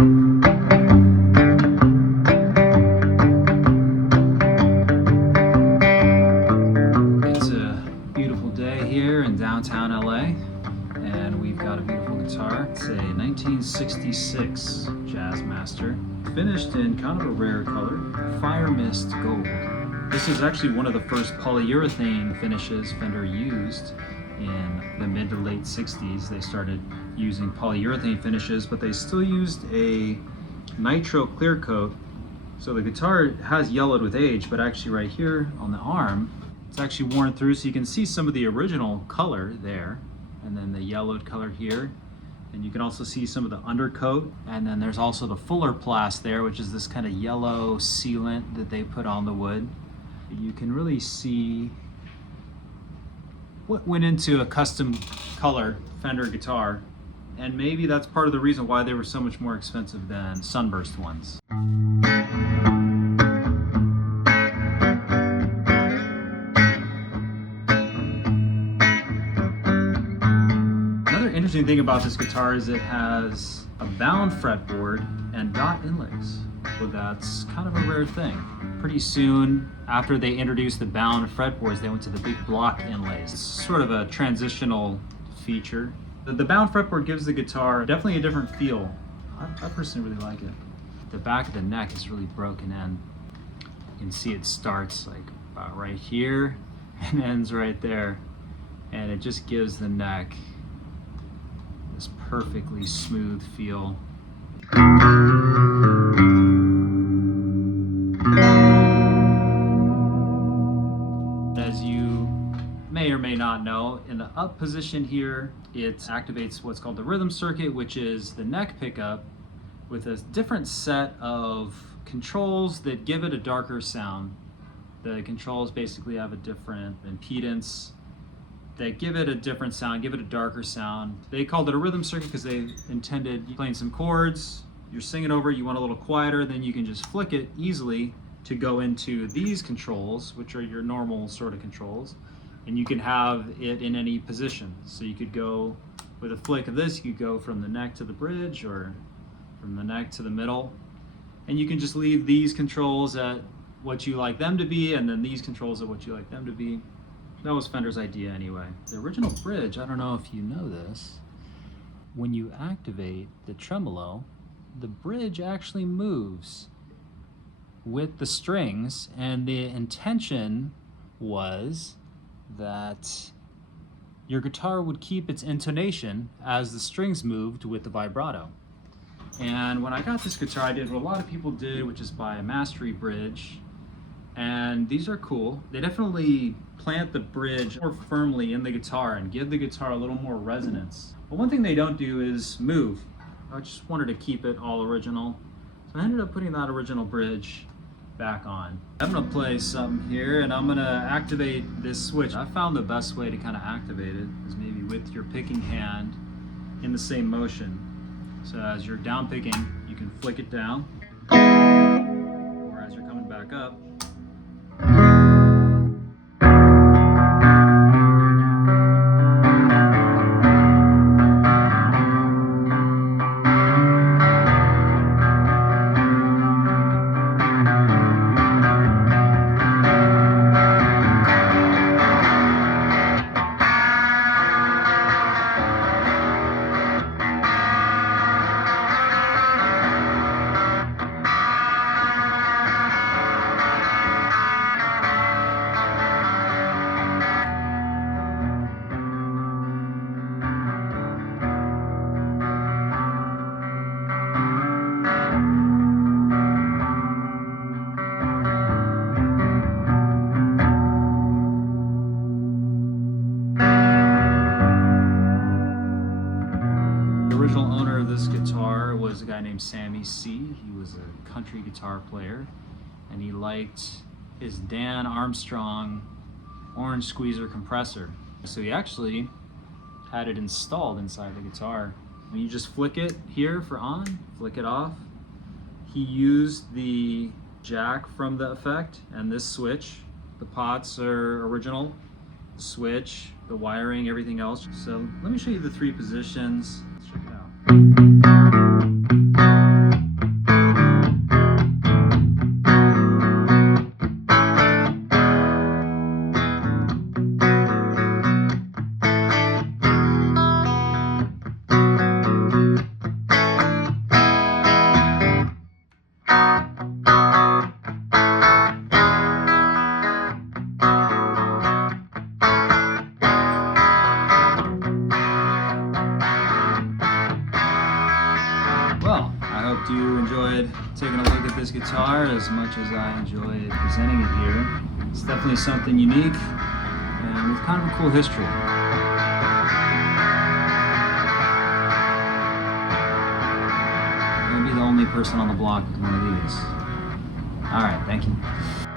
It's a beautiful day here in downtown LA, and we've got a beautiful guitar. It's a 1966 Jazzmaster, finished in kind of a rare color, Firemist Gold. This is actually one of the first polyurethane finishes Fender used in the mid to late 60s. They started using polyurethane finishes, but they still used a nitro clear coat. So the guitar has yellowed with age, but actually right here on the arm, it's actually worn through, so you can see some of the original color there, and then the yellowed color here. And you can also see some of the undercoat, and then there's also the fuller plast there, which is this kind of yellow sealant that they put on the wood. You can really see what went into a custom color Fender guitar, and maybe that's part of the reason why they were so much more expensive than sunburst ones. Another interesting thing about this guitar is it has a bound fretboard and dot inlays. So that's kind of a rare thing. Pretty soon after they introduced the bound fretboards, they went to the big block inlays. It's sort of a transitional feature. The bound fretboard gives the guitar definitely a different feel. I personally really like it. The back of the neck is really broken in. You can see it starts like about right here and ends right there. And it just gives the neck this perfectly smooth feel. As you may or may not know, in the up position here, it activates what's called the rhythm circuit, which is the neck pickup with a different set of controls that give it a darker sound. The controls basically have a different impedance that give it a different sound, give it a darker sound. They called it a rhythm circuit because they intended you playing some chords, you're singing over it, you want a little quieter, then you can just flick it easily to go into these controls, which are your normal sort of controls, and you can have it in any position. So you could go with a flick of this, you could go from the neck to the bridge or from the neck to the middle, and you can just leave these controls at what you like them to be, and then these controls at what you like them to be. That was Fender's idea anyway. The original bridge, I don't know if you know this, when you activate the tremolo, the bridge actually moves with the strings, and the intention was that your guitar would keep its intonation as the strings moved with the vibrato. And when I got this guitar, I did what a lot of people did, which is buy a mastery bridge. And these are cool. They definitely plant the bridge more firmly in the guitar and give the guitar a little more resonance. But one thing they don't do is move. I just wanted to keep it all original. So I ended up putting that original bridge back on. I'm gonna play something here, and I'm gonna activate this switch. I found the best way to kind of activate it is maybe with your picking hand in the same motion. So as you're down picking, you can flick it down, or as you're coming back up, original owner of this guitar was a guy named Sammy C. He was a country guitar player, and he liked his Dan Armstrong Orange Squeezer compressor. So he actually had it installed inside the guitar. And you just flick it here for on, flick it off. He used the jack from the effect and this switch. The pots are original, the switch, the wiring, everything else. So let me show you the three positions. Let's check it out. you enjoyed taking a look at this guitar as much as I enjoyed presenting it here. It's definitely something unique and with kind of a cool history. I'm gonna be the only person on the block with one of these. All right, thank you.